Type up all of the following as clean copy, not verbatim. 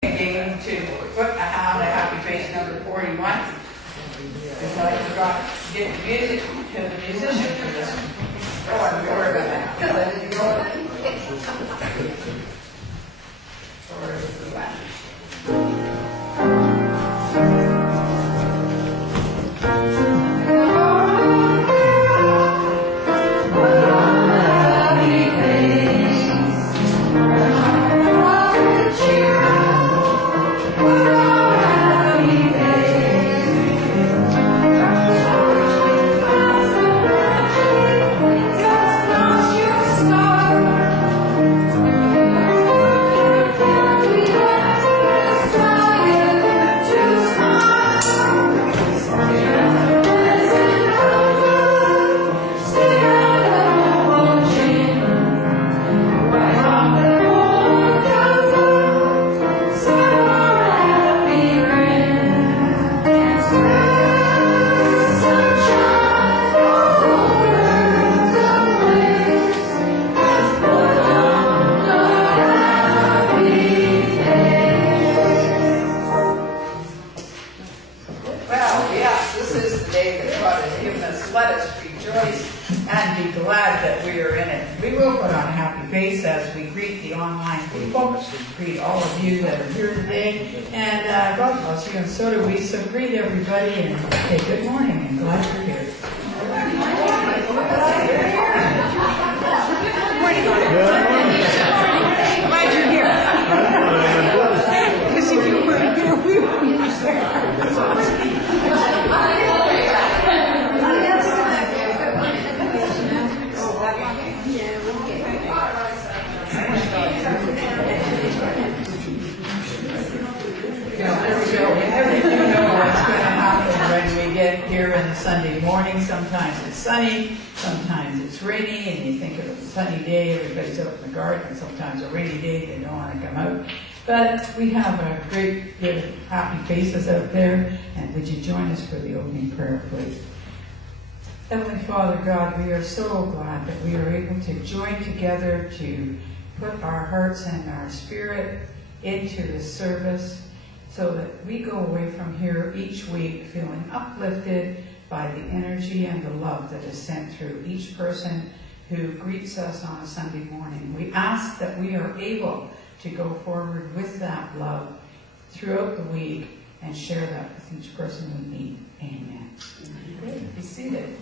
Game to put a happy face number 41. Because I forgot to get the music to the musician for this one. Oh, I'm sorry about that. Because I didn't go on it. Sorry for that. So do we. So greet everybody and say good morning and glad you're here. Good morning. Glad you're here. Because if you weren't here, we wouldn't be there. Here on Sunday morning, sometimes it's sunny, sometimes it's rainy, and you think of a sunny day, everybody's out in the garden, sometimes a rainy day, they don't want to come out. But we have a great bit of happy faces out there, and would you join us for the opening prayer, please? Heavenly Father God, we are so glad that we are able to join together to put our hearts and our spirit into the service, so that we go away from here each week feeling uplifted by the energy and the love that is sent through each person who greets us on a Sunday morning. We ask that we are able to go forward with that love throughout the week and share that with each person we meet. Amen. Great. Be seated.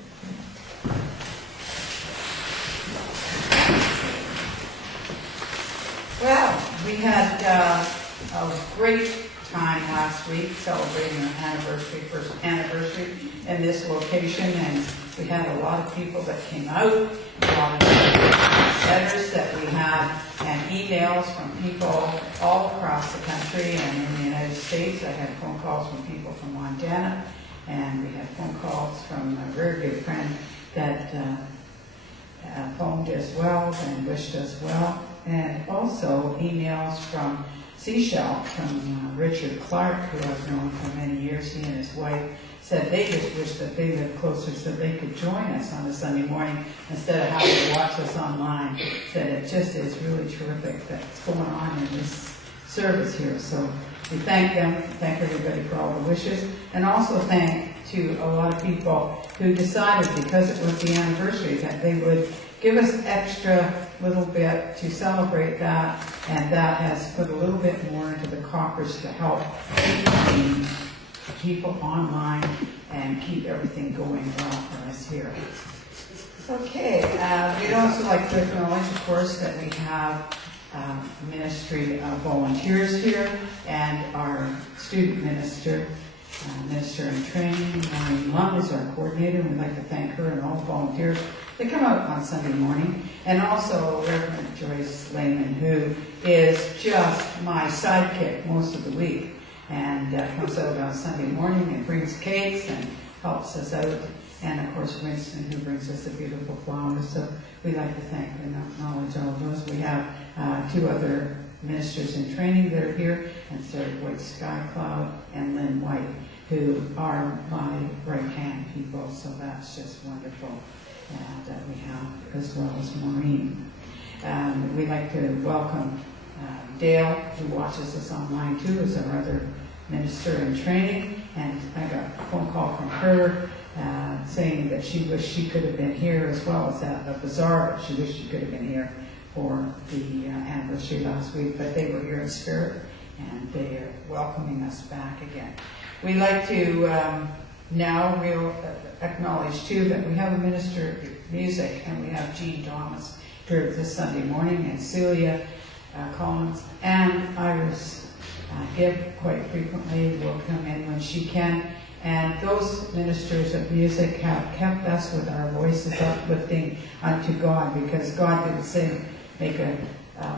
Well, we had a great time last week celebrating our first anniversary in this location, and we had a lot of people that came out, a lot of letters that we had, and emails from people all across the country and in the United States. I had phone calls from people from Montana, and we had phone calls from a very good friend that phoned as well and wished us well, and also emails from Seashell, from Richard Clark, who I've known for many years. He and his wife said they just wish that they lived closer so they could join us on a Sunday morning instead of having to watch us online. Said it just is really terrific that's going on in this service here. So we thank them, thank everybody for all the wishes, and also thank to a lot of people who decided, because it was the anniversary, that they would give us extra little bit to celebrate that, and that has put a little bit more into the coffers to help keep people online and keep everything going well for us here. Okay, we'd also like to acknowledge, of course, that we have ministry volunteers here, and our student minister in training, Maureen Lund, is our coordinator, and we'd like to thank her and all the volunteers that come out on Sunday morning, and also Reverend Joyce Lehman, who is just my sidekick most of the week, and comes out on Sunday morning and brings cakes and helps us out, and of course Winston, who brings us the beautiful flowers. So we'd like to thank and acknowledge all of those. We have two other ministers in training that are here, and Sarah Whiteskycloud and Lynn White, who are my right-hand people, so that's just wonderful. That we have, as well as Maureen. We'd like to welcome Dale, who watches us online too, is our other minister in training, and I got a phone call from her saying that she wished she could have been here as well as at the bazaar, but she wished she could have been here for the anniversary last week, but they were here in spirit, and they are welcoming us back again. We'd like to now acknowledge too that we have a minister of music, and we have Jean Thomas here this Sunday morning, and Celia Collins and Iris Gibb quite frequently will come in when she can. And those ministers of music have kept us with our voices uplifting unto God, because God didn't say make a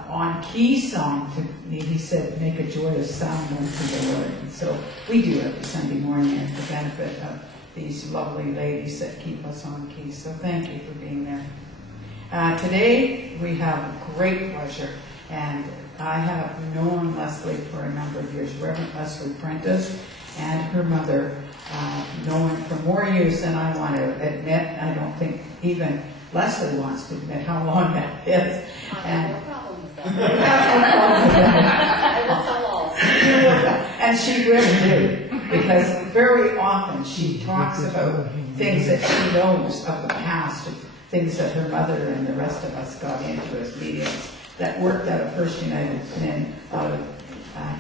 on-key song to me. He said make a joyous sound unto the Lord. And so we do every Sunday morning at the benefit of these lovely ladies that keep us on key. So thank you for being there. Today we have great pleasure, and I have known Leslie for a number of years, Reverend Leslie Prentice, and her mother, known for more years than I want to admit. I don't think even Leslie wants to admit how long that is. I have no problem with that. I will tell all. And she will do, because very often she talks about things that she knows of the past, of things that her mother and the rest of us got into as mediums that worked out of First United Men out of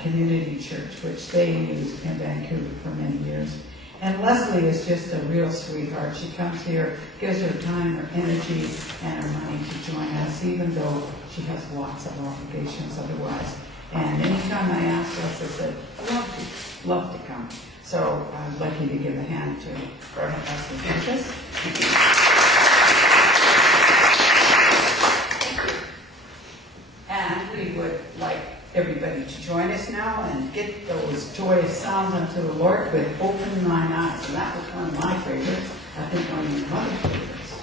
Community Church, which they used in Vancouver for many years. And Leslie is just a real sweetheart. She comes here, gives her time, her energy, and her money to join us, even though she has lots of obligations otherwise. And anytime I ask Leslie, I said, love to come. So I'd like you to give a hand to Reverend Leslie Prentice. And we would like everybody to join us now and get those joyous sounds unto the Lord with Open Mine Eyes. And that was one of my favorites. I think one of your mother's favorites.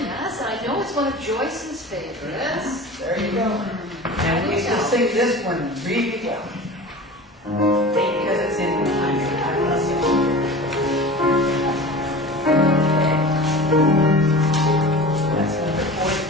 Yes, I know it's one of Joyce's favorites. Yes, there you go. And we will sing this one really well. Because it's in behind you. I bless you. That's number 42.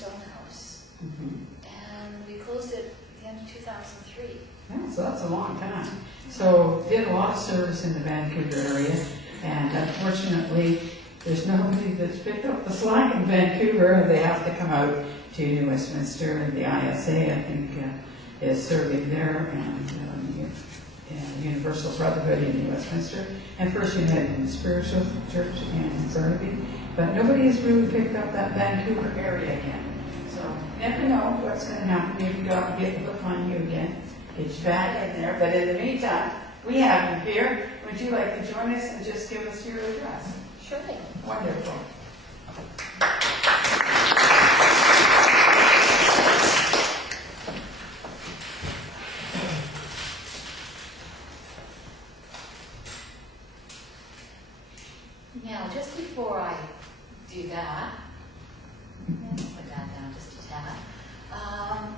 stone house. Mhm. And we closed it at the end of 2003. Yeah, so that's a long time. So did a lot of service in the Vancouver area, and unfortunately, there's nobody that's picked up the slack in Vancouver. They have to come out to New Westminster, and the ISA, I think, is serving there, and Universal Brotherhood in New Westminster, and First United Spiritual Church in Burnaby. But nobody has really picked up that Vancouver area again. So never know what's going to happen. Maybe God will get the hook on you again. Get you back in there. But in the meantime, we have you here. Would you like to join us and just give us your address? Sure thing. Wonderful. Now, just before I do that, put that down just a tad.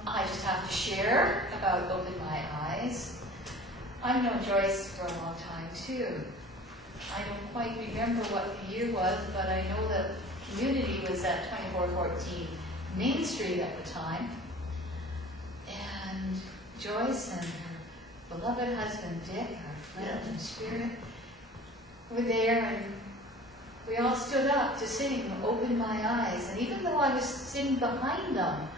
I just have to share about Open My Eyes. I've known Joyce for a long time too. I don't quite remember what the year was, but I know that community was at 2414 Main Street at the time. And Joyce and her beloved husband Dick, our friend and spirit, were there, and we all stood up to sing Open My Eyes. And even though I was sitting behind them,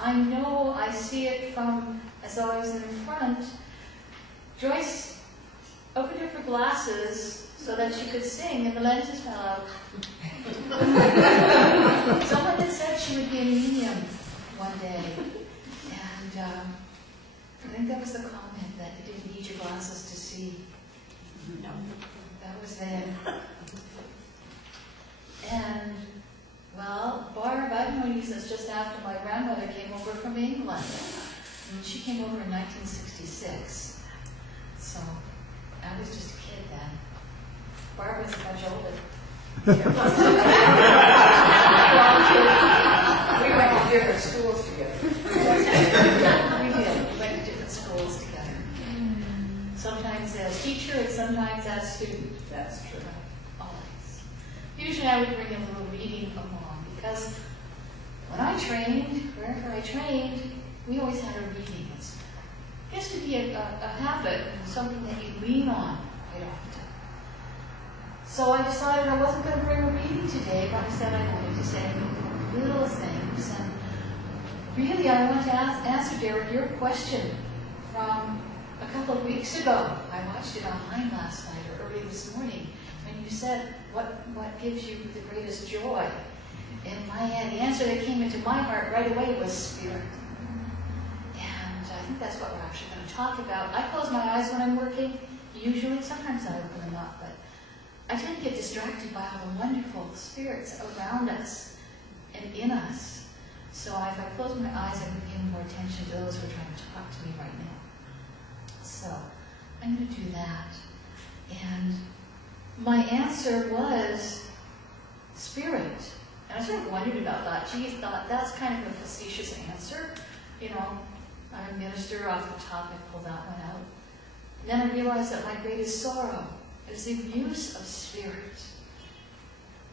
I know I see it from as though I was in front. Joyce opened up her glasses so that she could sing, and the lenses fell out. Someone had said she would be a medium one day, and I think that was the comment, that you didn't need your glasses to see. No, that was then. And, well, Barb, I've known you since just after my grandmother came over from England. And she came over in 1966. So, I was just a kid then. Barb was much older. We went to different schools together. We did. We went to different schools together. Sometimes as teacher and sometimes as student. That's true. Always. Usually I would bring a little reading along, because when I trained, wherever I trained, we always had a reading. It gets to be a habit and something that you lean on quite often. So I decided I wasn't going to bring a reading today, but I said I wanted to say little things. And really I want to answer, Derrick, your question from a couple of weeks ago. I watched it online last night or early this morning, when you said, what gives you the greatest joy? And the answer that came into my heart right away was spirit. And I think that's what we're actually going to talk about. I close my eyes when I'm working, usually. Sometimes I open them up, but I tend to get distracted by all the wonderful spirits around us and in us. So if I close my eyes, I'm paying more attention to those who are trying to talk to me right now. So I'm going to do that. And my answer was spirit. And I sort of wondered about that. Gee, thought that's kind of a facetious answer. You know, I'm a minister, off the top, I pulled that one out. And then I realized that my greatest sorrow is the abuse of spirit.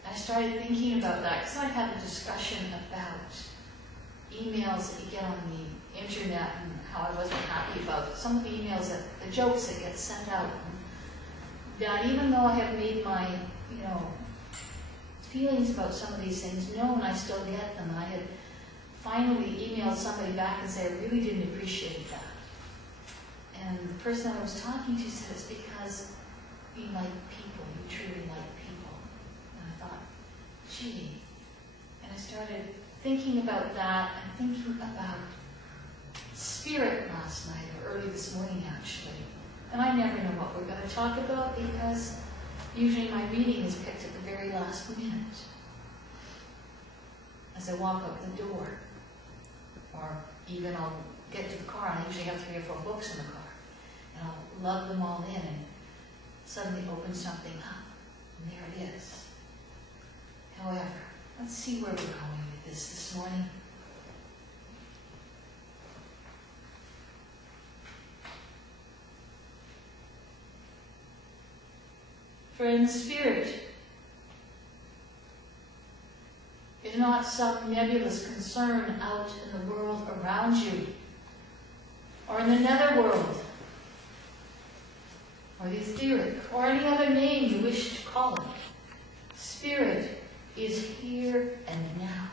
I started thinking about that, because I've had a discussion about emails that you get on the internet and how I wasn't happy about some of the emails, the jokes that get sent out. That even though I have made my, feelings about some of these things known, I still get them. I had finally emailed somebody back and said, I really didn't appreciate that. And the person I was talking to said, it's because you like people, you truly like people. And I thought, gee. And I started thinking about that and thinking about spirit last night, or early this morning actually. And I never know what we're going to talk about, because usually my reading is picked at the very last minute. As I walk out the door, or even I'll get to the car, and I usually have 3 or 4 books in the car. And I'll lug them all in and suddenly open something up. And there it is. However, let's see where we're going with this morning. Friend, spirit is not some nebulous concern out in the world around you, or in the netherworld, or the etheric, or any other name you wish to call it. Spirit is here and now.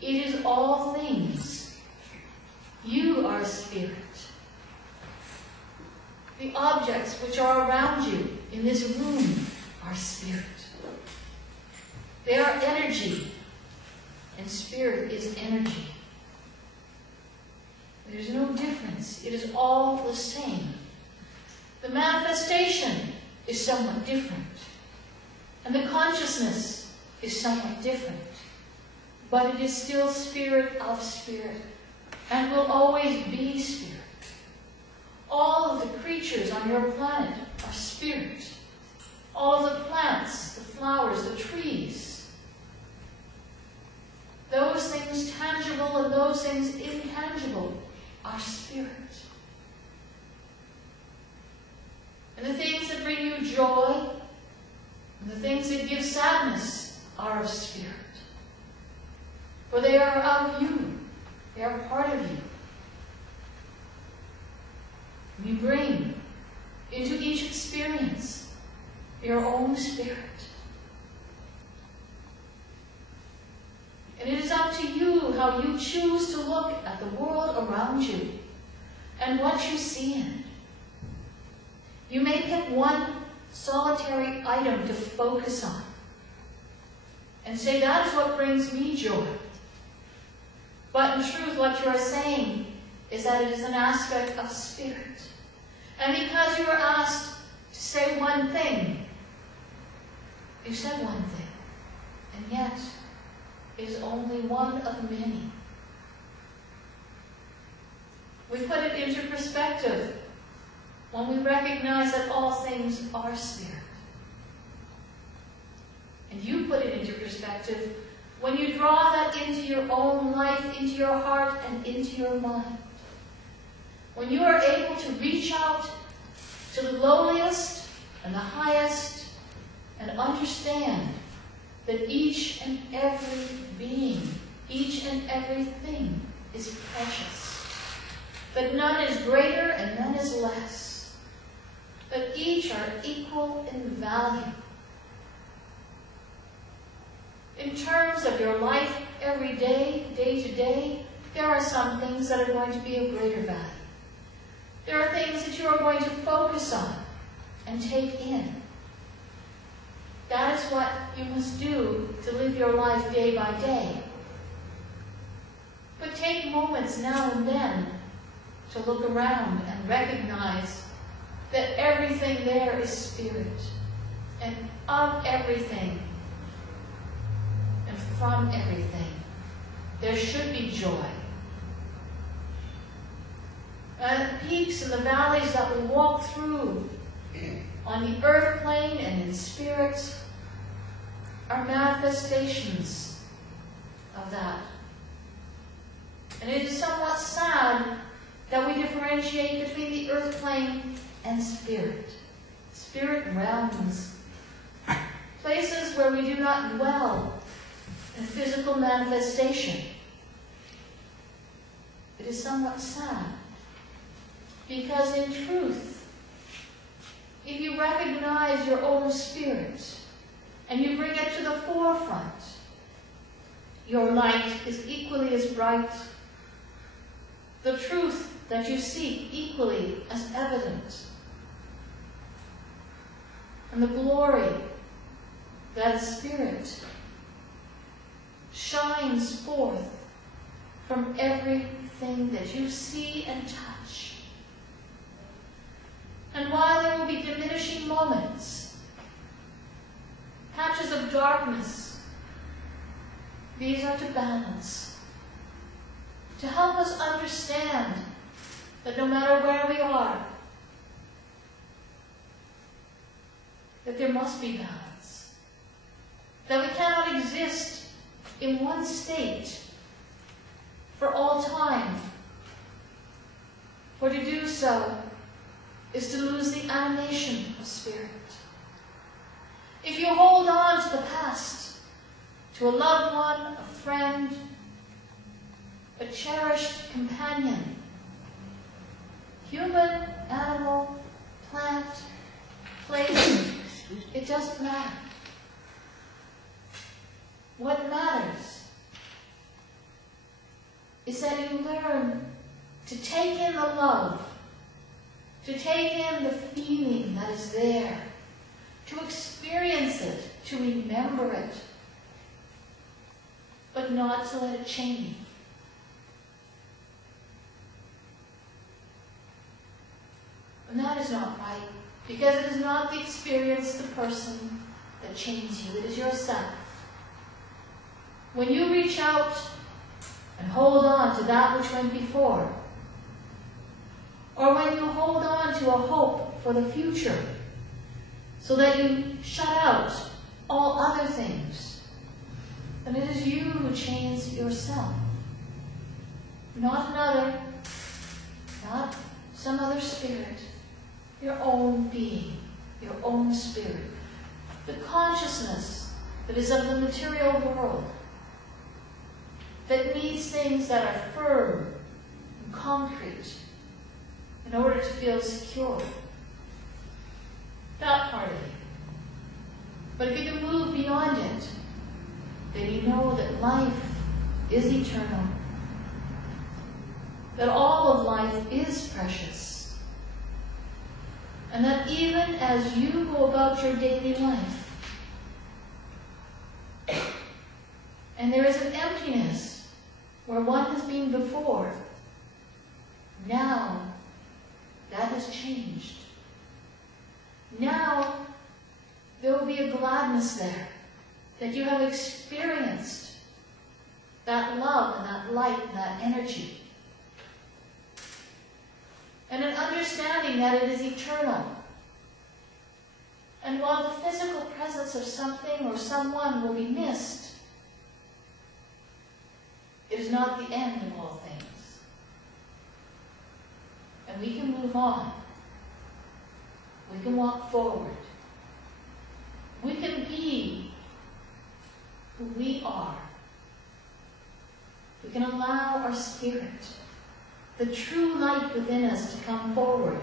It is all things. You are spirit. The objects which are around you in this room are spirit. They are energy, and spirit is energy. There's no difference. It is all the same. The manifestation is somewhat different, and the consciousness is somewhat different, but it is still spirit of spirit, and will always be spirit. All of the creatures on your planet are spirit. All of the plants, the flowers, the trees, those things tangible and those things intangible are spirit. And the things that bring you joy and the things that give sadness are of spirit. For they are of you. They are part of you. You bring into each experience your own spirit. And it is up to you how you choose to look at the world around you and what you see in it. You may pick one solitary item to focus on and say, that is what brings me joy. But in truth, what you are saying is that it is an aspect of spirit. And because you were asked to say one thing, you said one thing. And yet, it is only one of many. We put it into perspective when we recognize that all things are spirit. And you put it into perspective when you draw that into your own life, into your heart, and into your mind. When you are able to reach out to the lowliest and the highest and understand that each and every being, each and everything is precious. That none is greater and none is less. That each are equal in value. In terms of your life every day, day to day, there are some things that are going to be of greater value. There are things that you are going to focus on and take in. That is what you must do to live your life day by day. But take moments now and then to look around and recognize that everything there is spirit, and of everything, and from everything, there should be joy. And the peaks and the valleys that we walk through on the earth plane and in spirit are manifestations of that. And it is somewhat sad that we differentiate between the earth plane and spirit. Spirit realms, places where we do not dwell in physical manifestation. It is somewhat sad, because in truth, if you recognize your own spirit and you bring it to the forefront, your light is equally as bright, the truth that you seek equally as evident, and the glory that spirit shines forth from everything that you see and touch. And while there will be diminishing moments, patches of darkness, these are to balance, to help us understand that no matter where we are, that there must be balance, that we cannot exist in one state for all time, for to do so is to lose the animation of spirit. If you hold on to the past, to a loved one, a friend, a cherished companion, human, animal, plant, place, it doesn't matter. What matters is that you learn to take in the love, to take in the feeling that is there, to experience it, to remember it, but not to let it change you. And that is not right, because it is not the experience, the person that changes you. It is yourself. When you reach out and hold on to that which went before, or when you hold on to a hope for the future, so that you shut out all other things, then it is you who change yourself. Not another, not some other spirit. Your own being, your own spirit. The consciousness that is of the material world, that needs things that are firm and concrete in order to feel secure. That part of you. But if you can move beyond it, then you know that life is eternal, that all of life is precious, and that even as you go about your daily life, and there is an emptiness where one has been before, now that has changed. Now there will be a gladness there that you have experienced that love and that light and that energy. And an understanding that it is eternal. And while the physical presence of something or someone will be missed, it is not the end of all things. And we can move on. We can walk forward. We can be who we are. We can allow our spirit, the true light within us, to come forward.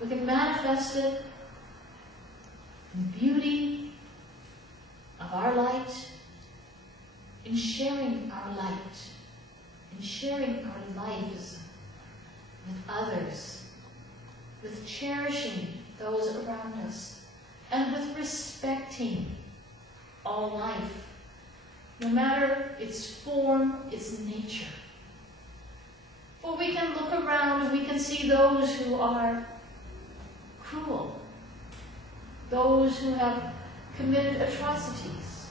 We can manifest it in beauty of our light, in sharing our light, in sharing our lives with others, with cherishing those around us, and with respecting all life, no matter its form, its nature. For we can look around and we can see those who are cruel, those who have committed atrocities,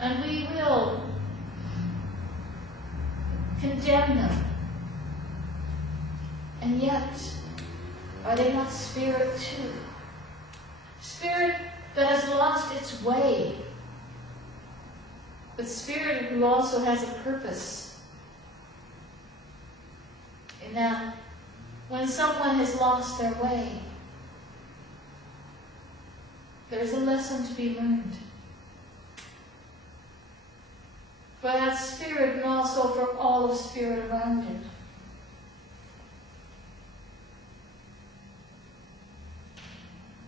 and we will condemn them. And yet, are they not spirit too? Spirit that has lost its way, but spirit who also has a purpose. In that, when someone has lost their way, there is a lesson to be learned. For that spirit and also for all of spirit around it.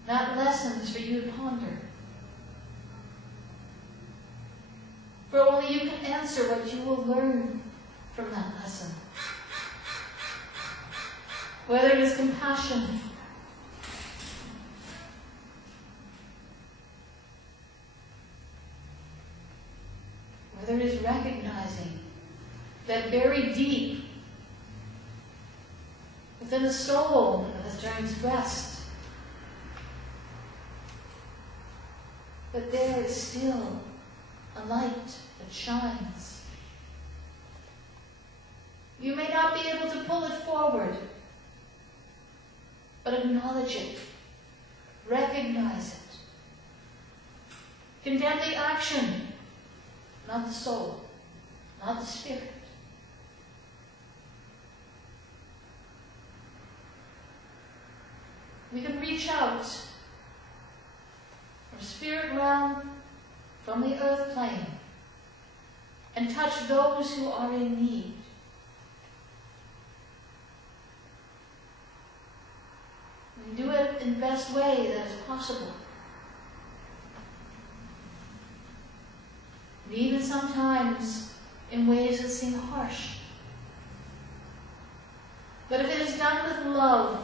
That lesson is for you to ponder. For only you can answer what you will learn from that lesson. Whether it is compassion, whether it is recognizing that very deep within the soul that has transgressed, but there is still a light that shines. You may not be able to pull it forward, but acknowledge it, recognize it. Condemn the action, not the soul, not the spirit. We can reach out from spirit realm, from the earth plane, and touch those who are in need. And do it in the best way that is possible. And even sometimes in ways that seem harsh. But if it is done with love,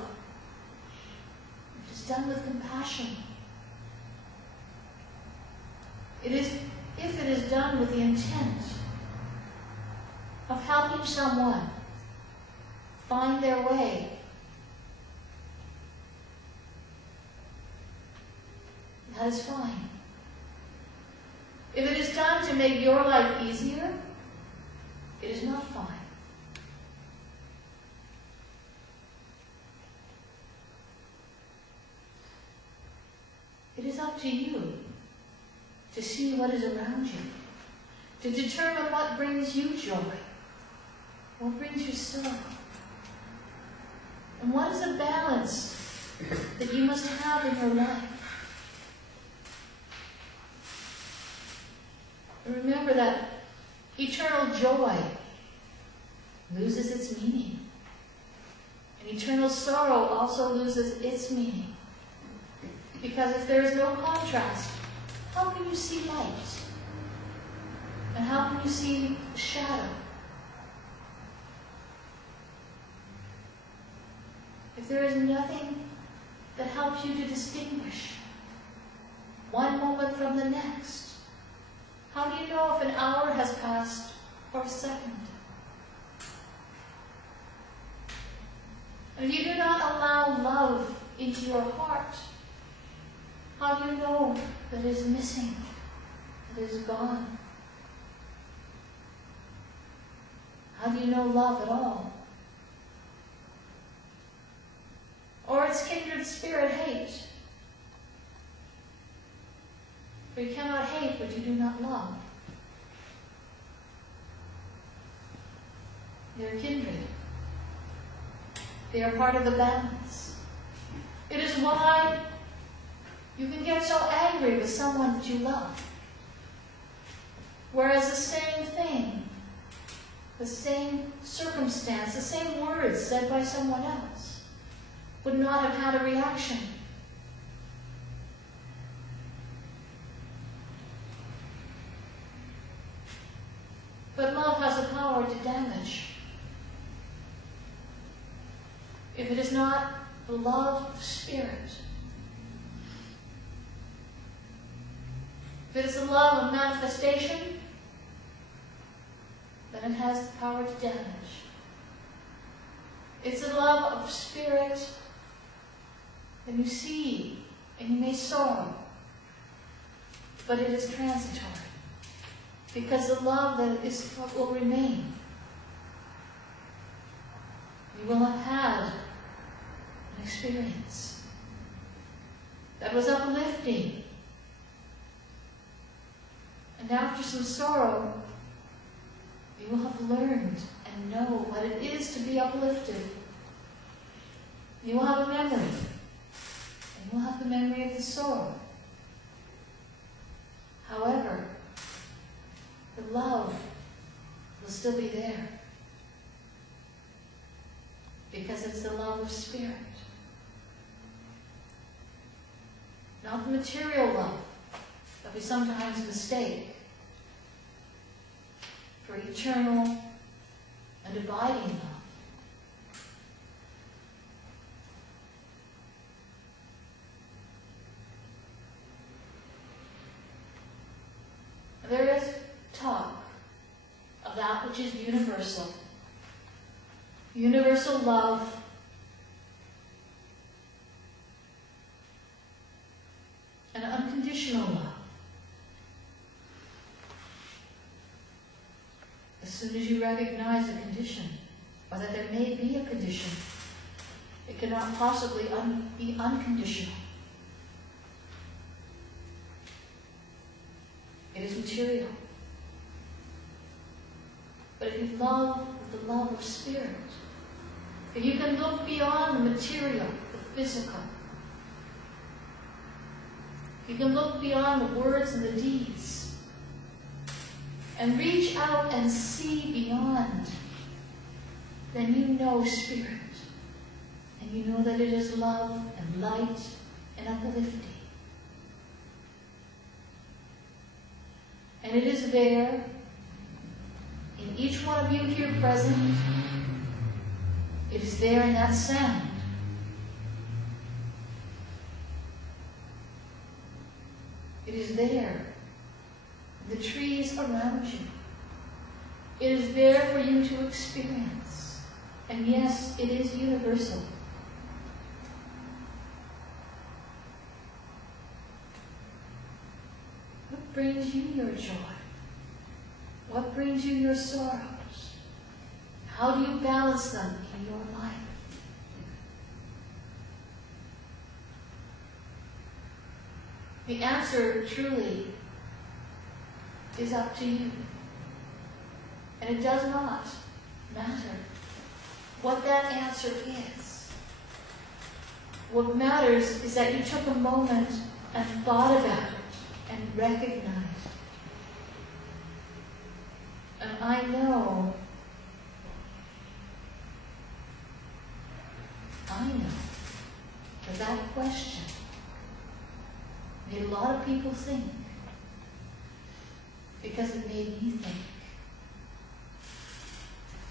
if it is done with compassion, if it is done with the intent of helping someone find their way, that is fine. If it is done to make your life easier, it is not fine. It is up to you to see what is around you, to determine what brings you joy, what brings you sorrow, and what is the balance that you must have in your life. And remember that eternal joy loses its meaning, and eternal sorrow also loses its meaning. Because if there is no contrast, how can you see light? And how can you see shadow? If there is nothing that helps you to distinguish one moment from the next, how do you know if an hour has passed or a second? And if you do not allow love into your heart, how do you know that it is missing, that it is gone? How do you know love at all? Or its kindred spirit, hate. For you cannot hate what you do not love. They are kindred. They are part of the balance. It is why you can get so angry with someone that you love. Whereas the same thing, the same circumstance, the same words said by someone else would not have had a reaction. But love has the power to damage. If it is not the love of the Spirit, if it is the love of manifestation, then it has the power to damage. It's the love of Spirit, then you see and you may sorrow, but it is transitory. Because the love that is what will remain. You will have had an experience that was uplifting. And after some sorrow, you will have learned and know what it is to be uplifted. You will have a memory. And you will have the memory of the sorrow. However, the love will still be there. Because it's the love of Spirit. Not the material love that we sometimes mistake for eternal and abiding love. There is talk of that which is universal. Universal love. And unconditional love. As soon as you recognize a condition, or that there may be a condition, it cannot possibly be unconditional. It is material. But if you love with the love of Spirit, if you can look beyond the material, the physical, you can look beyond the words and the deeds and reach out and see beyond, then you know Spirit. And you know that it is love and light and uplifting. And it is there in each one of you here present. It is there in that sound. It is there in the trees around you. It is there for you to experience. And yes, it is universal. What brings you your joy? What brings you your sorrows? How do you balance them in your life? The answer truly is up to you. And it does not matter what that answer is. What matters is that you took a moment and thought about it and recognized. And I know that question made a lot of people think, because it made me think.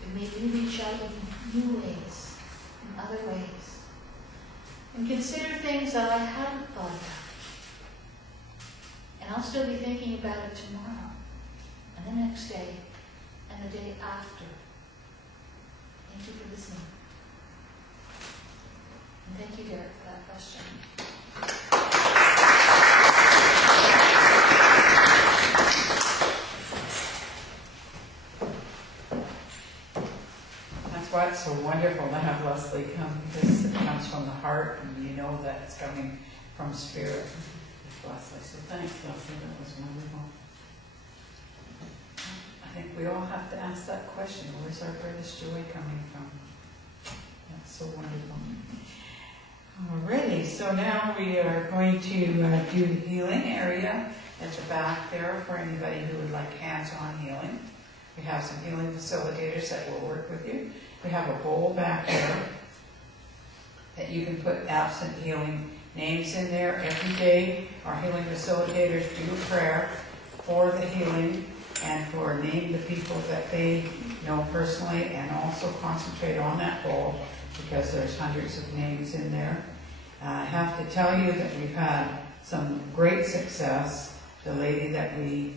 It made me reach out in new ways, in other ways, and consider things that I hadn't thought about. And I'll still be thinking about it tomorrow, and the next day, and the day after. Thank you for listening. And thank you, Derrick, for that question. That's why it's so wonderful to have Leslie come, because it comes from the heart, and you know that it's coming from Spirit with Leslie. So thanks, Leslie. That was wonderful. I think we all have to ask that question. Where's our greatest joy coming from? That's so wonderful. Alrighty, so now we are going to do the healing area at the back there for anybody who would like hands-on healing. We have some healing facilitators that will work with you. We have a bowl back there that you can put absent healing names in there. Every day our healing facilitators do a prayer for the healing and for name the people that they know personally, and also concentrate on that bowl because there's hundreds of names in there. I have to tell you that we've had some great success. The lady that we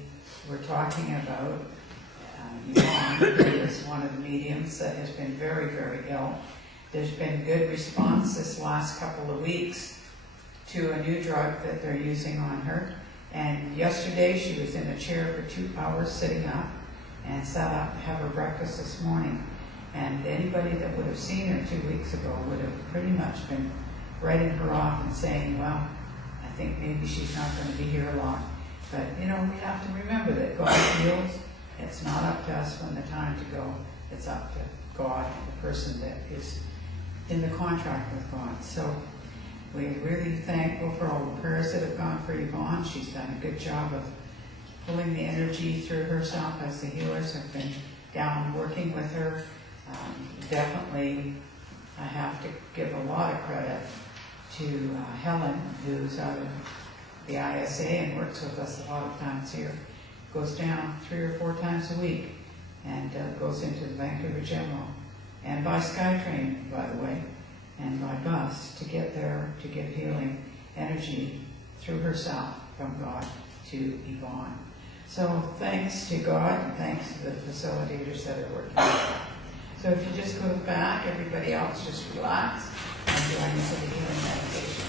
were talking about, Yvonne, who is one of the mediums that has been very, very ill. There's been good response this last couple of weeks to a new drug that they're using on her. And yesterday she was in a chair for 2 hours sitting up, and sat up to have her breakfast this morning. And anybody that would have seen her 2 weeks ago would have pretty much been writing her off and saying, well, I think maybe she's not going to be here long. But, you know, we have to remember that God heals. It's not up to us when the time to go. It's up to God and the person that is in the contract with God. So we're really thankful for all the prayers that have gone for Yvonne. She's done a good job of pulling the energy through herself as the healers have been down working with her. Definitely, I have to give a lot of credit to Helen, who's out of the ISA and works with us a lot of times here. Goes down 3 or 4 times a week and goes into the Vancouver General, and by SkyTrain, by the way, and by bus to get there to give healing energy through herself from God to Yvonne. So thanks to God and thanks to the facilitators that are working with her. So if you just go back, everybody else just relax and join us in the healing meditation.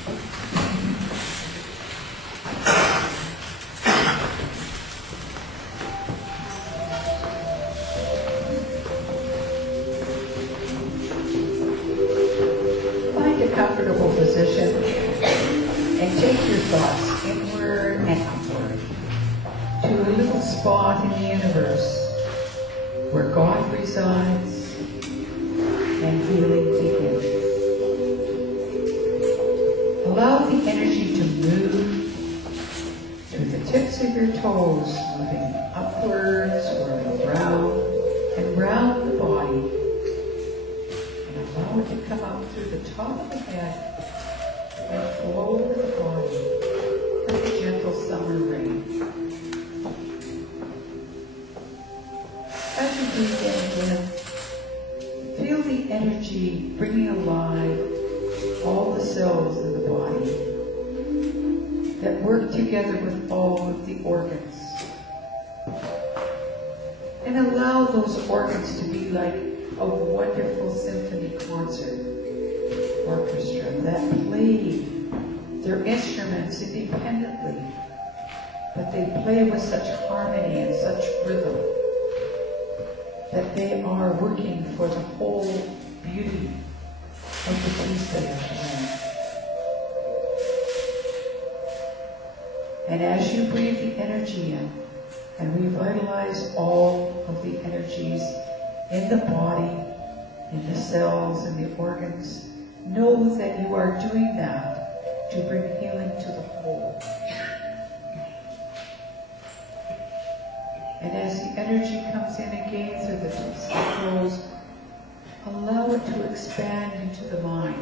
Find a comfortable position and take your thoughts inward and upward to a little spot in the universe where God resides and healing begins. Allow the energy to move through the top of the head and flow over the body like a gentle summer rain. As you breathe in, feel the energy bringing alive all the cells in the body that work together with all of the organs. And allow those organs to be like a wonderful symphony concert orchestra that play their instruments independently, but they play with such harmony and such rhythm that they are working for the whole beauty of the piece they are playing. And as you breathe the energy in and revitalize all of the energies in the body, in the cells, in the organs, know that you are doing that to bring healing to the whole. And as the energy comes in again through the testicles, allow it to expand into the mind.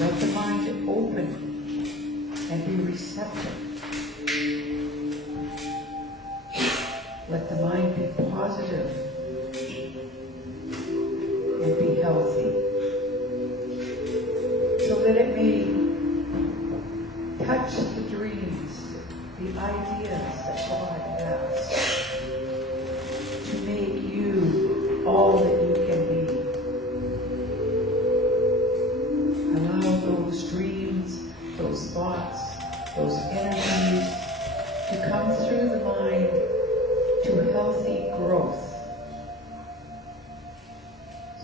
Let the mind open and be receptive. Let the mind be positive and be healthy, so that it may touch the dreams, the ideas that God has to make you all that you can be. Allow those dreams, those thoughts, those energies to come through the mind to healthy growth,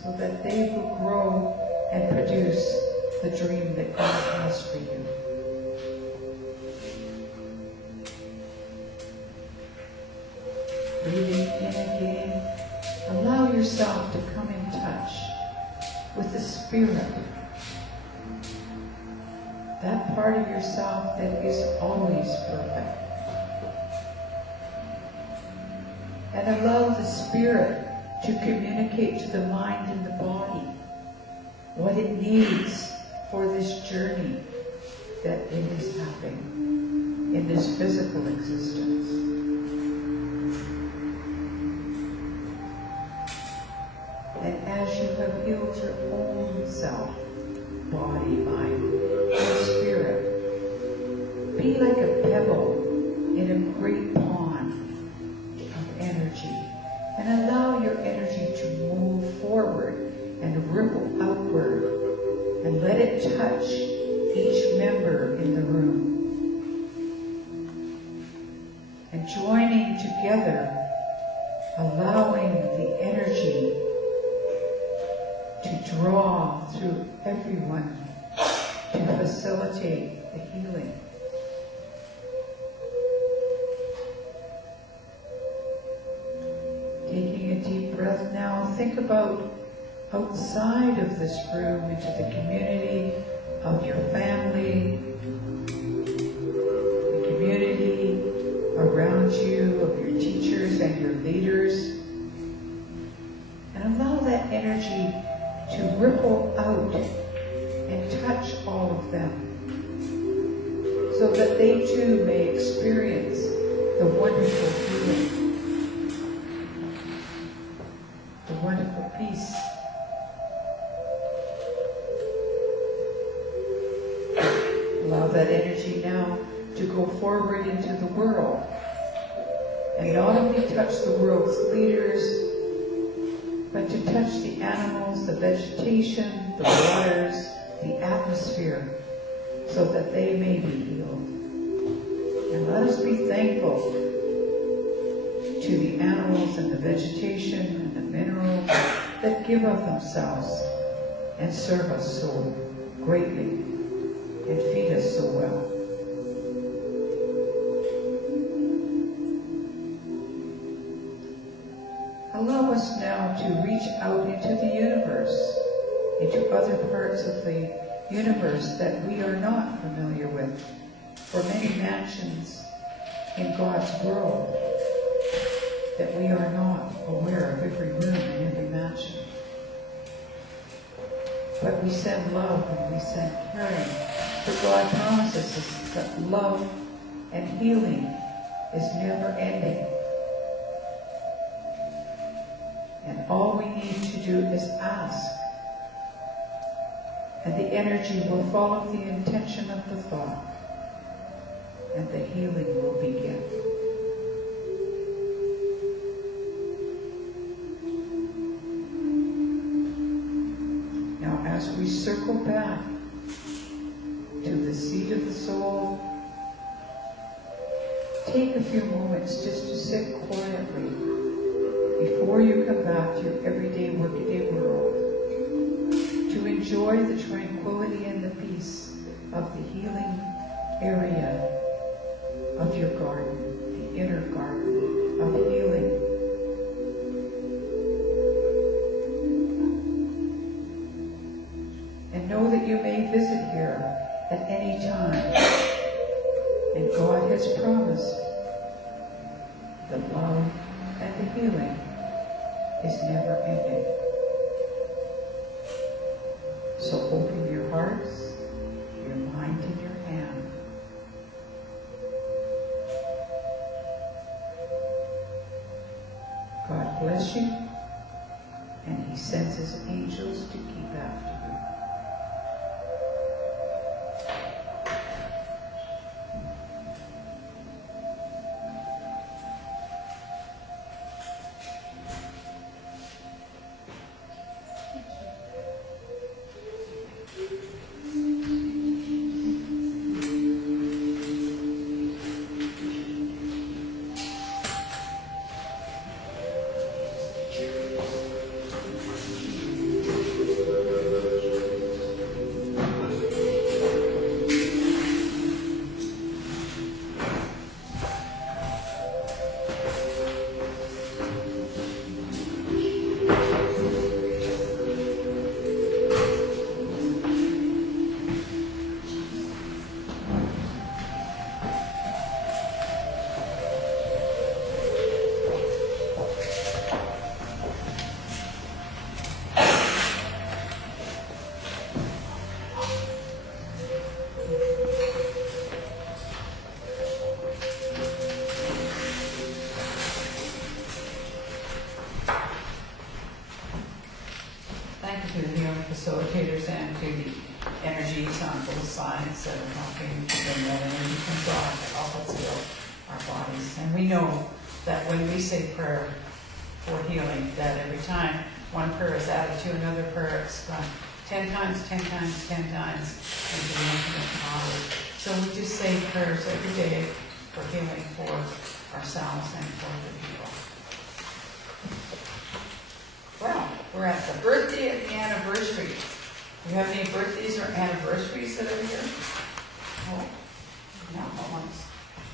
so that they will grow and produce the dream that God has for you. Breathing in again, allow yourself to come in touch with the Spirit, that part of yourself that is always perfect. And allow the Spirit to communicate to the mind and the body what it needs for this journey that it is having in this physical existence. And as you have healed your own self, body, mind, and spirit, be like a pebble in a great pond of energy, and allow your energy to move forward and ripple outward, and let it touch each member in the room. And joining together, allowing the energy to draw through everyone to facilitate the healing. Taking a deep breath now, think about outside of this room, into the community of your family, the community around you, of your teachers and your leaders, and allow that energy to ripple out and touch all of them, so that they too may experience the wonderful healing, the wonderful peace. Allow that energy now to go forward into the world, and not only touch the world's leaders, but to touch the animals, the vegetation, the waters, the atmosphere, so that they may be healed. And let us be thankful to the animals and the vegetation and the minerals that give of themselves and serve us so greatly and feed us so well. Allow us now to reach out into the universe, into other parts of the universe that we are not familiar with, for many mansions in God's world that we are not aware of every room and every mansion. But we send love and we send caring. For God promises us that love and healing is never ending. And all we need to do is ask. And the energy will follow the intention of the thought. And the healing will begin. Now, as we circle back to the seat of the soul, take a few moments just to sit quietly before you come back to your everyday, workaday world, to enjoy the tranquility and the peace of the healing area of your garden, the inner garden of healing. And know that you may visit here at any time. And God has promised the love and the healing is never ending. So open your hearts, your mind and your hand. God bless you, and He sends His angels to keep after you. Facilitators and to the energies on both sides that are helping to bring that energy from God to help us heal our bodies. And we know that when we say prayer for healing, that every time one prayer is added to another prayer, it's done 10 times, 10 times, 10 times into the infinite power. So we just say prayers every day for healing for ourselves and for the people. Well, we're at the birthday and the anniversary. Do you have any birthdays or anniversaries that are here? Oh, no one's.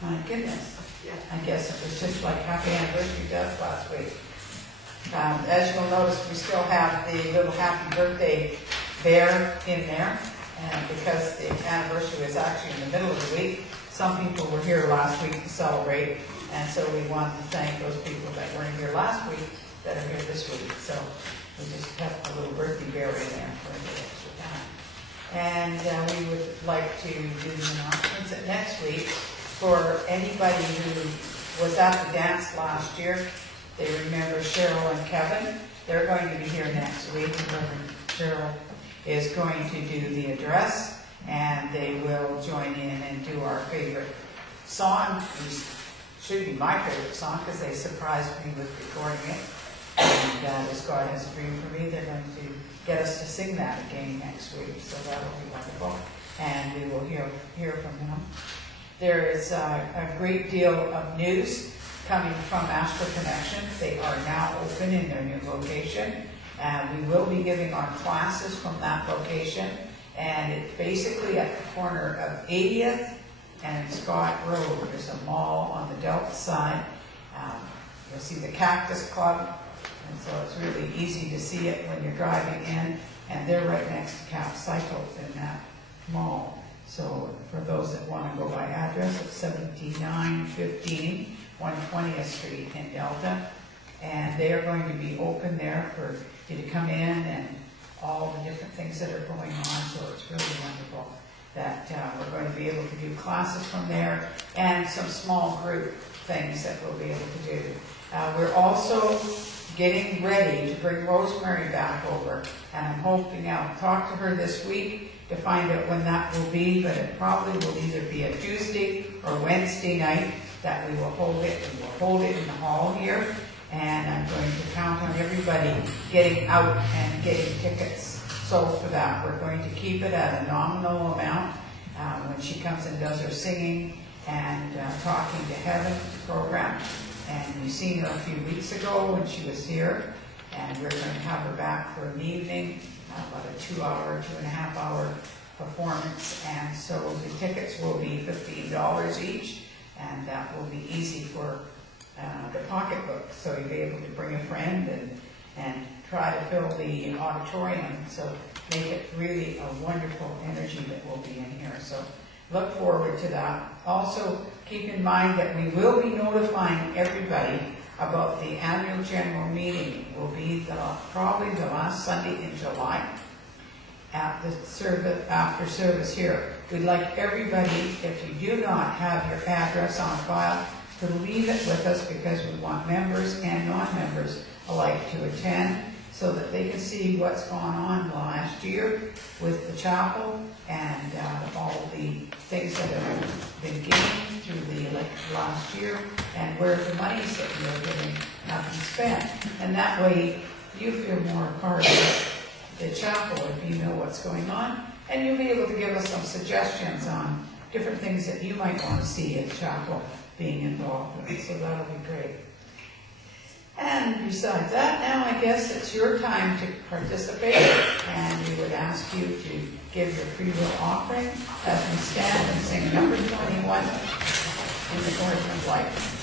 My goodness. Yeah. I guess it was just like happy anniversary to us last week. As you'll notice, we still have the little happy birthday bear in there. And because the anniversary was actually in the middle of the week, some people were here last week to celebrate. And so we wanted to thank those people that weren't here last week that are here this week. So we just kept a little birthday bear in there for the extra time. And we would like to do the announcements that next week for anybody who was at the dance last year. They remember Cheryl and Kevin. They're going to be here next week. Reverend Cheryl is going to do the address, and they will join in and do our favorite song, which should be my favorite song because they surprised me with recording it. And as God has a dream for me, they're going to get us to sing that again next week. So that will be wonderful. And we will hear from them. There is a great deal of news coming from Astro Connection. They are now open in their new location. And we will be giving our classes from that location. And it's basically at the corner of 80th and Scott Road. There's a mall on the Delta side. You'll see the Cactus Club. And so it's really easy to see it when you're driving in, and they're right next to Cap Cycles in that mall. So for those that want to go by address, it's 7915 120th Street in Delta. And they are going to be open there for you to come in and all the different things that are going on. So it's really wonderful that we're going to be able to do classes from there and some small group things that we'll be able to do. We're also getting ready to bring Rosemary back over, and I'm hoping I'll talk to her this week to find out when that will be, but it probably will either be a Tuesday or Wednesday night that we will hold it, and we'll hold it in the hall here, and I'm going to count on everybody getting out and getting tickets. So for that, we're going to keep it at a nominal amount when she comes and does her singing and Talking to Heaven program. And we've seen her a few weeks ago when she was here, and we're going to have her back for an evening, about a 2.5 hour performance. And so the tickets will be $15 each, and that will be easy for the pocketbook. So you'll be able to bring a friend and try to fill the auditorium. So make it really a wonderful energy that will be in here. So look forward to that. Also, keep in mind that we will be notifying everybody about the annual general meeting. It will be probably the last Sunday in July at the service, after service here. We'd like everybody, if you do not have your address on file, to leave it with us, because we want members and non-members alike to attend, so that they can see what's gone on last year with the chapel and all the things that have been gained through the last year, and where the monies that we are giving have been spent. And that way you feel more a part of the chapel if you know what's going on, and you'll be able to give us some suggestions on different things that you might want to see at the chapel being involved with. So that'll be great. And besides that, now I guess it's your time to participate, and we would ask you to give your free will offering as we stand and sing number 21 in the Garden of Life.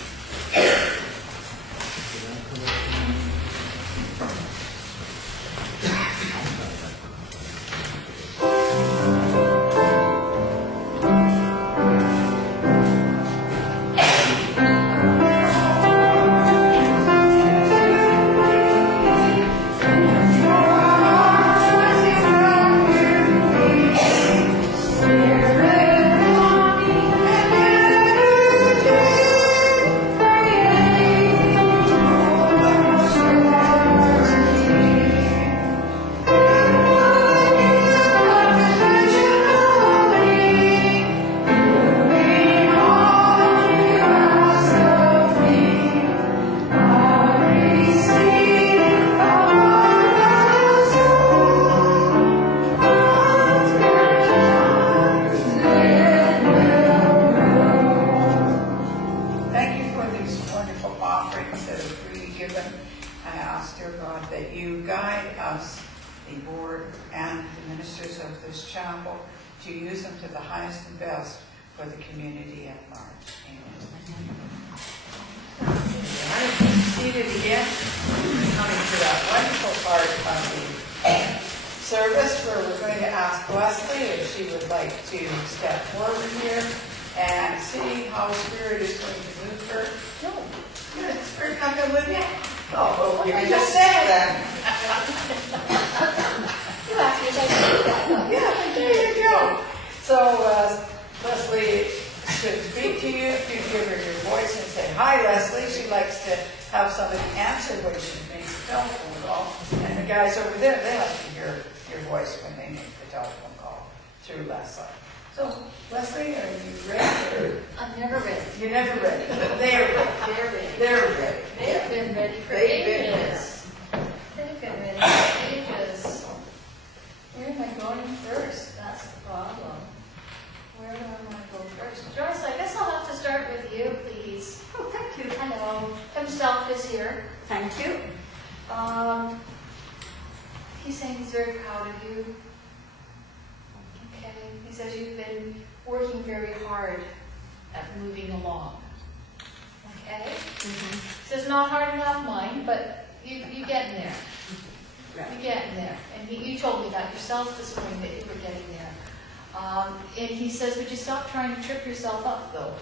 And he says, would you stop trying to trip yourself up, though?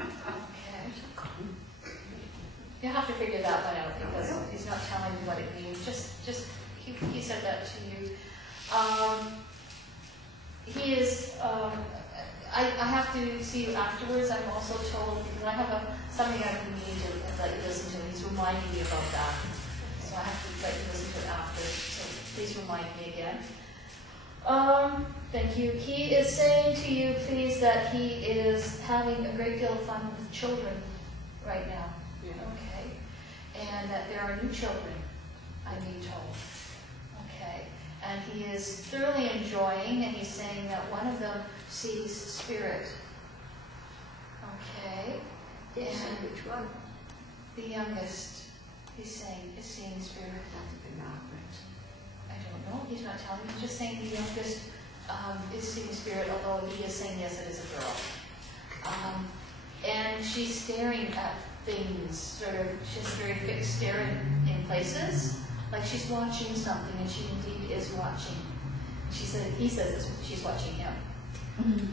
Okay. You'll have to figure that one out because he's not telling me what it means. He said that to you. He is, I have to see you afterwards. I'm also told, because I have something I need to let you listen to. He's reminding me about that. So I have to let you listen to it after. So please remind me again. Thank you. He is saying to you, please, that he is having a great deal of fun with children right now. Yeah. Okay. And that there are new children, I'm being told. Okay. And he is thoroughly enjoying, and he's saying that one of them sees spirit. Okay. Yes, and which one? The youngest, he's saying, is seeing spirit. I don't know. He's not telling me. He's just saying the youngest is seeing spirit, although he is saying yes, it is a girl. And she's staring at things, sort of, she's very fixed staring in places, like she's watching something, and she indeed is watching. He says she's watching him. Mm-hmm.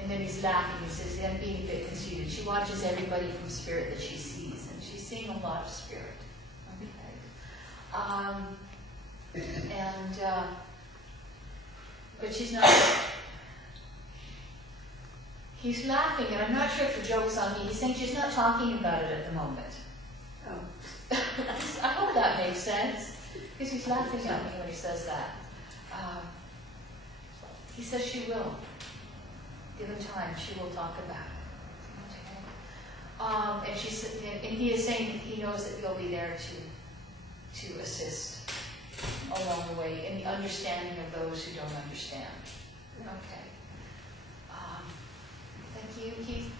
And then he's laughing. He says, I'm being a bit conceited. She watches everybody from spirit that she sees, and she's seeing a lot of spirit. Okay. But she's not. He's laughing, and I'm not sure if the joke's on me. He's saying she's not talking about it at the moment. Oh. I hope that makes sense, because he's laughing at me when he says that. He says she will. Given time, she will talk about it. Okay. And he is saying that he knows that you'll be there to assist along the way in the understanding of those who don't understand. Okay. Thank you. Keith.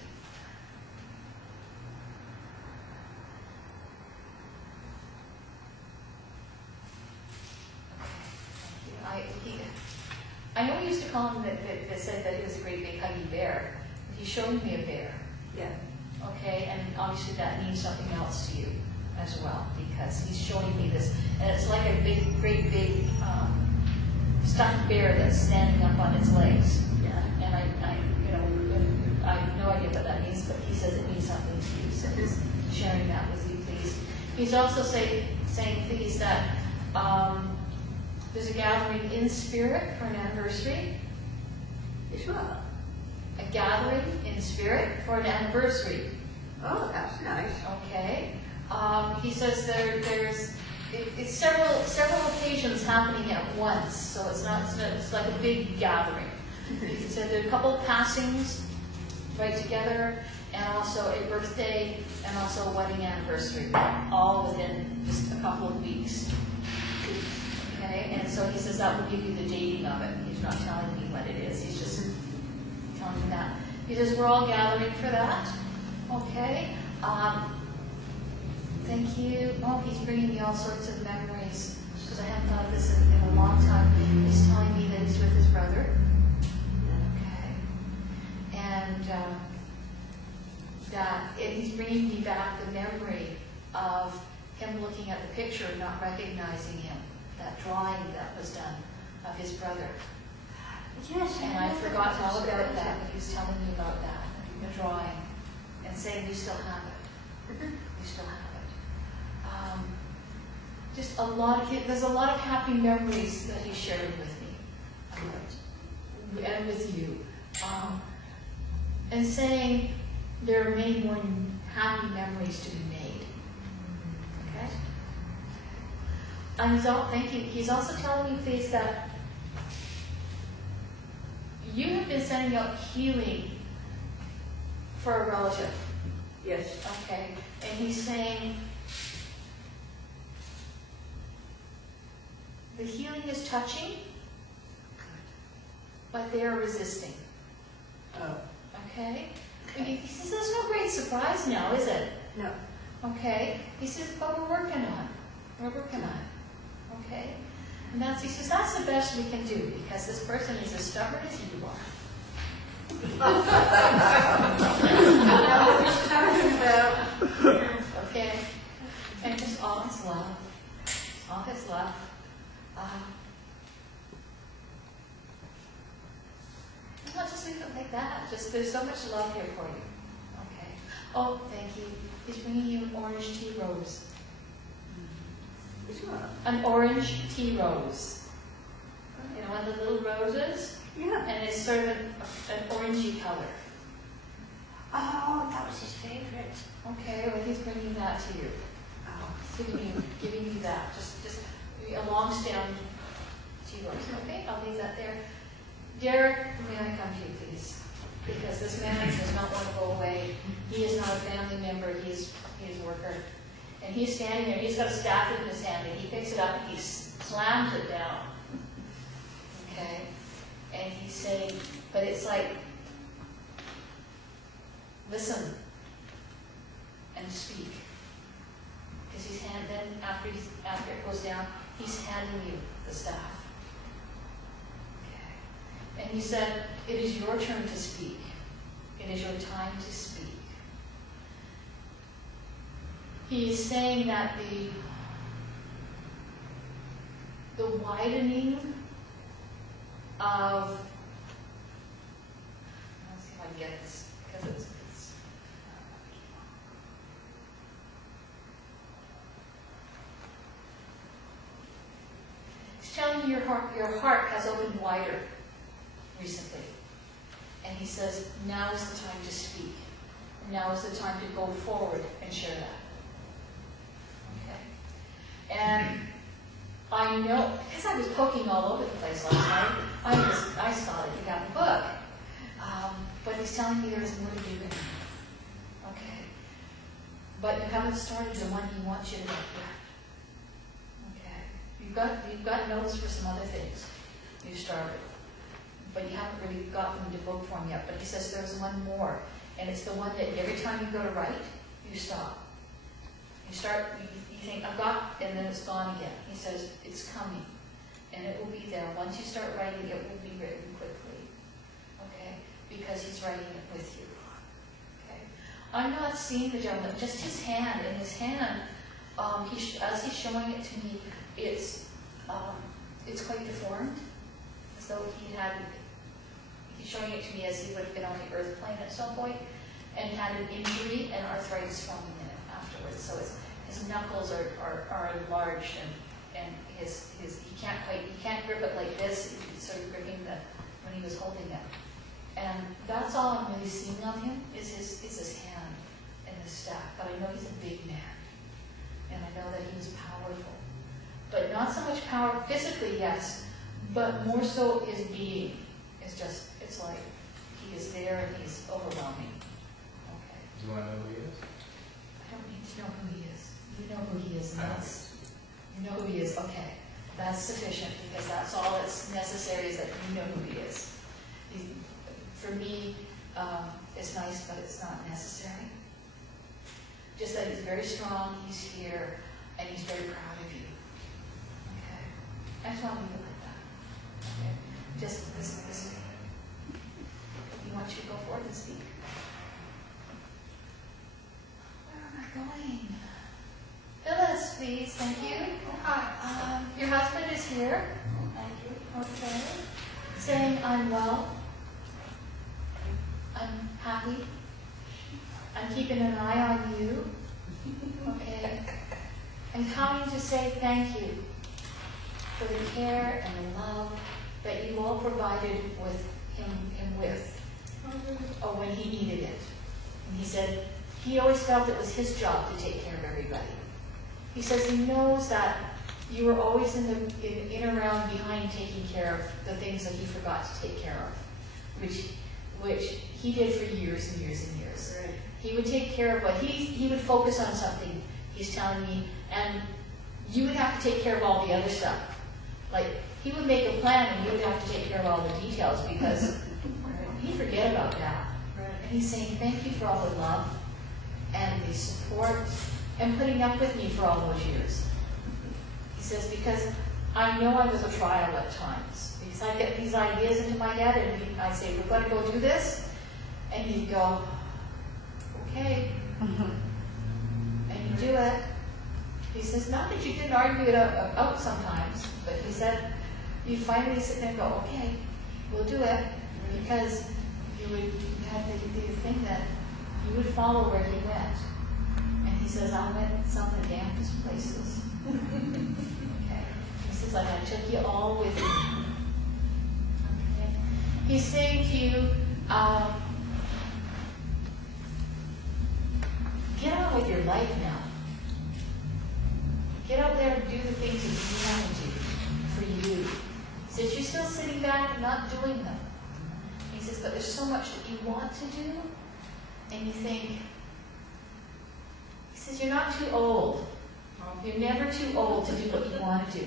I know we used to call him that said that he was a great big huggy bear. He showed me a bear. Yeah. Okay, and obviously that means something else to you as well, because he's showing me this, and it's like a great big stuffed bear that's standing up on its legs. Yeah. And I have no idea what that means, but he says it means something to you, so he's sharing that with you, please. He's also saying, please, that there's a gathering in spirit for an anniversary. It's what? A gathering in spirit for an anniversary. Oh, that's nice. Okay. He says it's several occasions happening at once, so it's like a big gathering. He said there are a couple of passings right together, and also a birthday, and also a wedding anniversary, all within just a couple of weeks. Okay, and so he says that will give you the dating of it. He's not telling me what it is. He's just telling me that. He says we're all gathering for that. Okay. Thank you. Oh, he's bringing me all sorts of memories, because I haven't thought of this in a long time. He's telling me that he's with his brother. Okay. And he's bringing me back the memory of him looking at the picture and not recognizing him. That drawing that was done of his brother. Yes. And I'd forgotten all about that, but he was telling me about that, the drawing, and saying we still have it. We still have it. Just there's a lot of happy memories that he shared with me, and with you. And saying there are many more happy memories to be made. Okay? And thank you. He's also telling me, please, that you have been sending out healing for a relative. Yes. Okay. And he's saying the healing is touching, but they are resisting. Oh. Okay? He says there's no great surprise now, is it? No. Okay? He says, but we're working on it. We're working on it. Okay? And he says, that's the best we can do, because this person is as stubborn as you are. Okay? And just all his love. All his love. like that. Just, there's so much love here for you. Okay. Oh, thank you. He's bringing you an orange tea rose. Which one? An orange tea rose. You know, one of the little roses? Yeah. And it's sort of an orangey color. Oh, that was his favorite. Okay, well, he's bringing that to you. Oh. He's giving you that. Just a long stem tea rose. Okay, I'll leave that there. Derrick, may I come to you, please? Because this man does not want to go away. He is not a family member. He is a worker. And he's standing there. He's got a staff in his hand, and he picks it up and he slams it down. Okay? And he's saying, but it's like, listen and speak. Because he's then after it goes down, he's handing you the staff. Okay. And he said, it is your turn to speak. It is your time to speak. He is saying that the widening of, let's see if I can get this, because it's he's telling you your heart has opened wider recently. And he says, now is the time to speak. Now is the time to go forward and share that. Okay? And I know, because I was poking all over the place last night, I saw that you got the book. But he's telling me there is more to do in it. Okay? But you haven't started the one he wants you to get yet. Okay? You've got notes for some other things. You started. But you haven't really got them to book form yet. But he says there's one more. And it's the one that every time you go to write, you stop. You start, you think, I've got, and then it's gone again. He says, it's coming. And it will be there. Once you start writing, it will be written quickly. Okay? Because he's writing it with you. Okay? I'm not seeing the gentleman, just his hand. And his hand, as he's showing it to me, it's quite deformed. As though he's showing it to me as he would have been on the earth plane at some point, and had an injury and arthritis forming in it afterwards. So his knuckles are enlarged, and he can't grip it like this. He's sort of gripping when he was holding it. And that's all I'm really seeing of him is his hand and his staff. But I know he's a big man, and I know that he was powerful, but not so much power physically, yes, but more so his being. It's like he is there and he's overwhelming. Okay. Do you want to know who he is? I don't need to know who he is. You know who he is, and you know who he is. Okay, that's sufficient, because that's all that's necessary, is that you know who he is. For me, it's nice, but it's not necessary. Just that he's very strong, he's here, and he's very proud of you. Okay, I just want to leave it like that. Okay, just this. He wants you to go forward and speak. Where am I going? Phyllis, please. Thank you. Hi. Your husband is here. Thank you. Okay. Saying, I'm well. I'm happy. I'm keeping an eye on you. Okay. And coming to say thank you for the care and the love that you all provided with him with. Or when he needed it. And he said he always felt it was his job to take care of everybody. He says he knows that you were always in around behind taking care of the things that he forgot to take care of, which he did for years and years and years. Right. He would take care of what he would focus on something, he's telling me, and you would have to take care of all the other stuff. Like, he would make a plan and you would have to take care of all the details, because he'd forget about that. Right. And he's saying, thank you for all the love and the support and putting up with me for all those years. He says, because I know I was a trial at times. Because I get these ideas into my head and I say, we're going to go do this. And he'd go, okay. And you do it. He says, not that you didn't argue it out sometimes, but he said, you finally sit there and go, okay, we'll do it. Because you would have to think that you would follow where he went. And he says, I went some of the dampest places. Okay. He says, like, I took you all with me. Okay. He's saying to you, get on with your life now. Get out there and do the things that you want to do for you. He says, you're still sitting back and not doing them. He says, but there's so much that you want to do, and you think, he says, you're not too old. You're never too old to do what you want to do.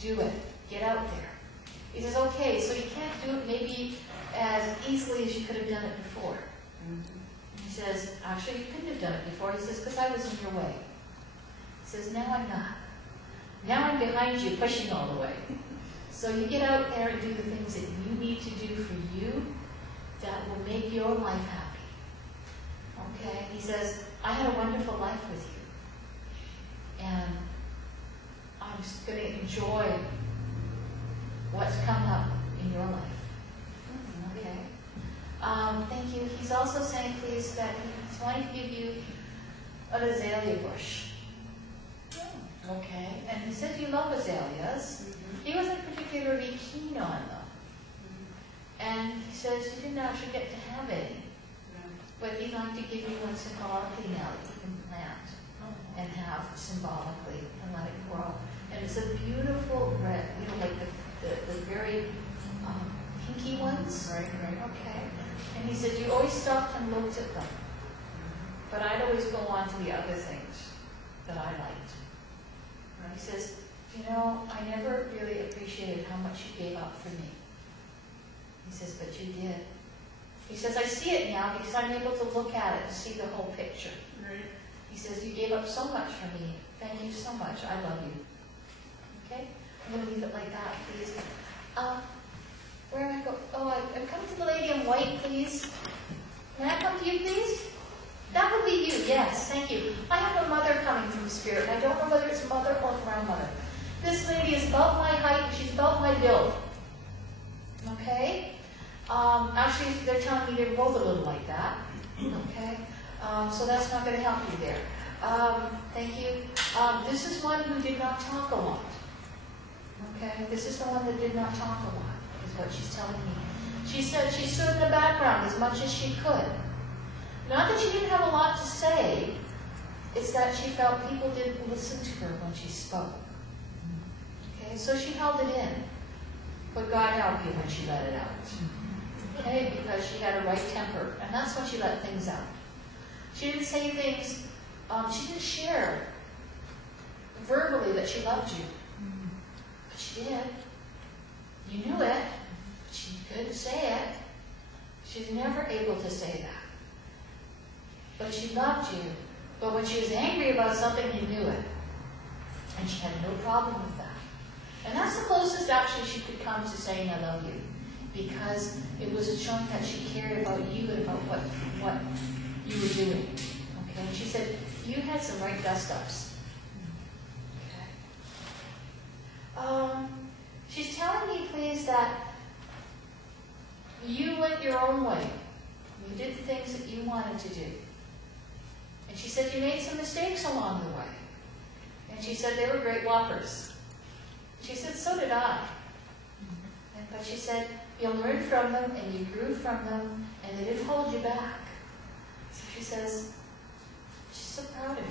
Do it. Get out there. He says, okay, so you can't do it maybe as easily as you could have done it before. He says, actually, you couldn't have done it before. He says, because I was in your way. He says, now I'm not. Now I'm behind you, pushing all the way. So you get out there and do the things that you need to do for you that will make your life happy. Okay? He says, I had a wonderful life with you. And I'm just going to enjoy what's come up in your life. Okay? Thank you. He's also saying, please, that he's wanting to give you an azalea bush. Okay? And he said you love azaleas. He wasn't particularly keen on them. And he says you didn't actually get to have any. But he'd like to give you one symbolically now that you can plant and have symbolically and let it grow. And it's a beautiful red, like the very pinky ones. Right. Okay. And he said you always stopped and looked at them. But I'd always go on to the other things that I liked. He says, I never really appreciated how much you gave up for me. He says, but you did. He says, I see it now because I'm able to look at it and see the whole picture. Right. He says, you gave up so much for me. Thank you so much. I love you. Okay? I'm going to leave it like that, please. Where am I going? Oh, I'm coming to the lady in white, please. Can I come to you, please? That would be you, yes, thank you. I have a mother coming from Spirit. I don't know whether it's mother or grandmother. This lady is about my height, and she's about my build. Okay? Actually, they're telling me they're both a little like that. Okay? So that's not going to help you there. Thank you. This is one who did not talk a lot. Okay? This is the one that did not talk a lot, is what she's telling me. She said she stood in the background as much as she could. Not that she didn't have a lot to say, it's that she felt people didn't listen to her when she spoke. Okay, so she held it in. But God help you when she let it out. Okay, because she had a right temper, and that's when she let things out. She didn't say things, she didn't share verbally that she loved you. But she did. You knew it, but she couldn't say it. She's never able to say that. But she loved you. But when she was angry about something, you knew it. And she had no problem with that. And that's the closest actually she could come to saying I love you. Because it was showing that she cared about you and about what you were doing. Okay? And she said, you had some right dust-ups. Okay. She's telling me, please, that you went your own way. You did the things that you wanted to do. And she said you made some mistakes along the way. And she said they were great whoppers. She said, so did I. But she said, you learned from them and you grew from them and they didn't hold you back. So she says, she's so proud of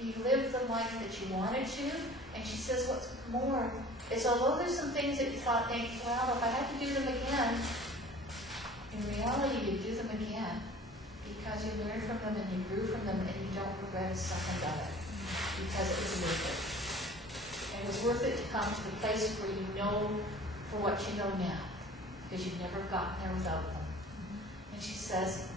you. You lived the life that you wanted to. And she says, what's more is although there's some things that you thought, well, if I had to do them again, in reality you do them again. Because you learned from them and you grew from them and you don't regret a second of it. Because it was worth it. And it was worth it to come to the place where you know for what you know now. Because you've never gotten there without them. And she says,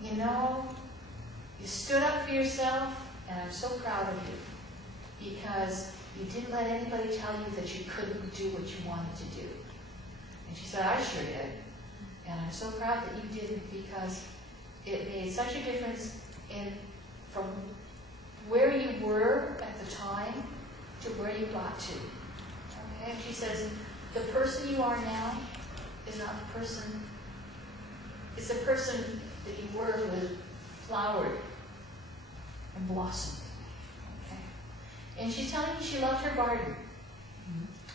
you stood up for yourself and I'm so proud of you. Because you didn't let anybody tell you that you couldn't do what you wanted to do. And she said, I sure did. And I'm so proud that you didn't because it made such a difference from where you were at the time to where you got to. Okay? And she says, the person you are now is not the person is the person that you were who has flowered and blossomed. Okay? And she's telling me she loved her garden.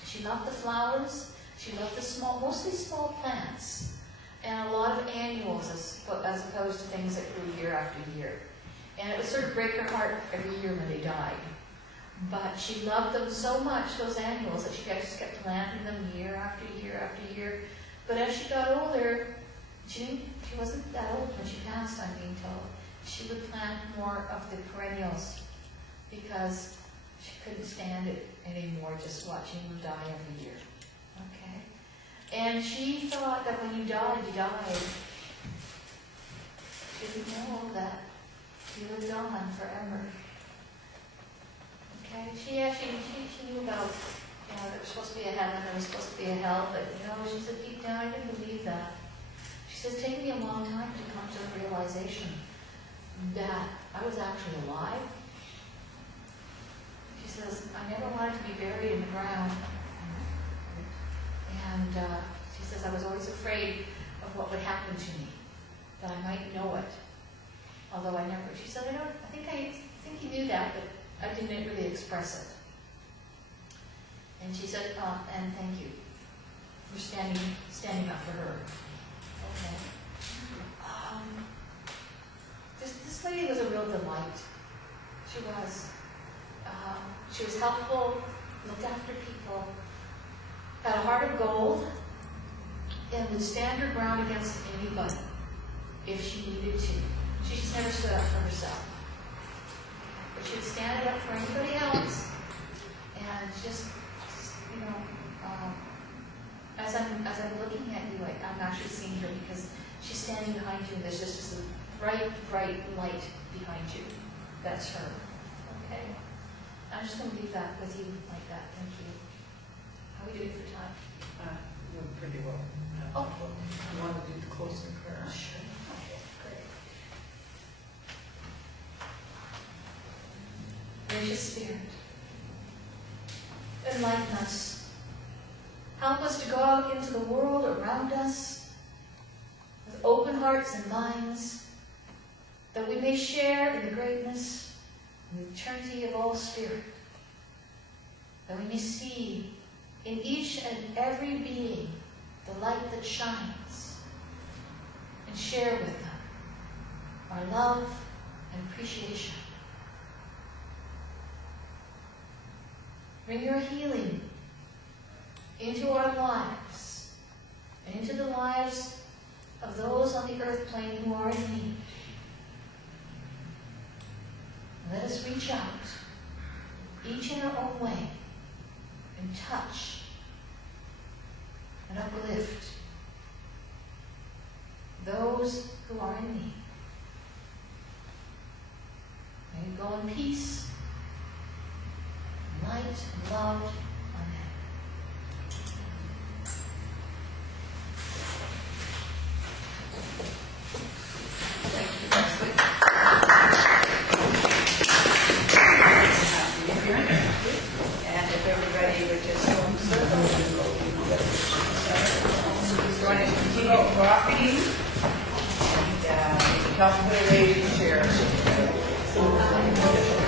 She loved the flowers. She loved the small, mostly small plants, and a lot of annuals as opposed to things that grew year after year. And it would sort of break her heart every year when they died. But she loved them so much, those annuals, that she just kept planting them year after year after year. But as she got older, she wasn't that old when she passed, I'm being told. She would plant more of the perennials because she couldn't stand it anymore, just watching them die every year. Okay? And she thought that when you died, you died. She didn't know that you lived on forever. Okay? She knew about, there was supposed to be a heaven, there was supposed to be a hell, but she said deep down, I didn't believe that. She says, it took me a long time to come to the realization that I was actually alive. She says, I never wanted to be buried in the ground. And she says, I was always afraid of what would happen to me, that I might know it. Although I never, she said, I think he knew that, but I didn't really express it. And she said, and thank you for standing up for her. Okay. This lady was a real delight. She was. She was helpful, looked after people, had a heart of gold, and would stand her ground against anybody if she needed to. She just never stood up for herself. But she would stand it up for anybody else, and just as I'm looking at you, I'm actually seeing her because she's standing behind you, and there's just this bright, bright light behind you. That's her. Okay? I'm just going to leave that with you like that. Thank you. How are we doing for time? Doing pretty well. Oh. You want to do the closing prayer? Sure. Okay, great. Gracious Spirit, enlighten us. Help us to go out into the world around us with open hearts and minds, that we may share in the greatness and the eternity of all spirit, that we may see in each and every being the light that shines, and share with them our love and appreciation. Bring your healing into our lives and into the lives of those on the earth plane who are in need. Let us reach out, each in our own way, and touch and uplift those who are in need. May we go in peace, light, and love. Amen. Thank you, Leslie. And if everybody would just go in circles, we're going to continue walking and help her raise your chair.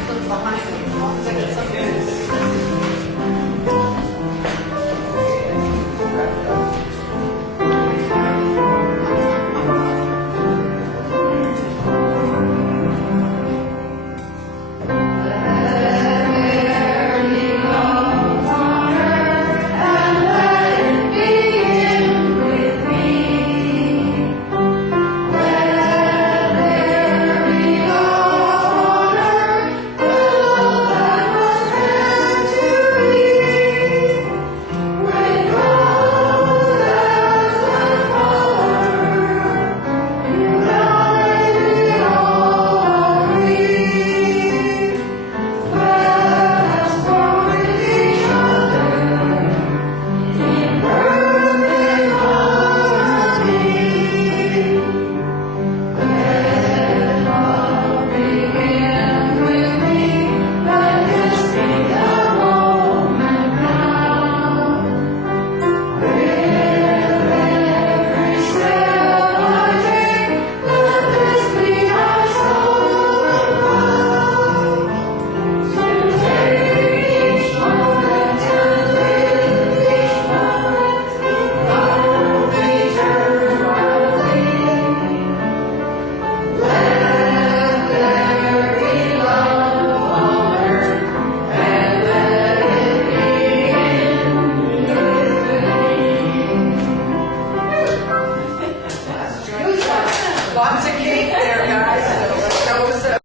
Look behind you.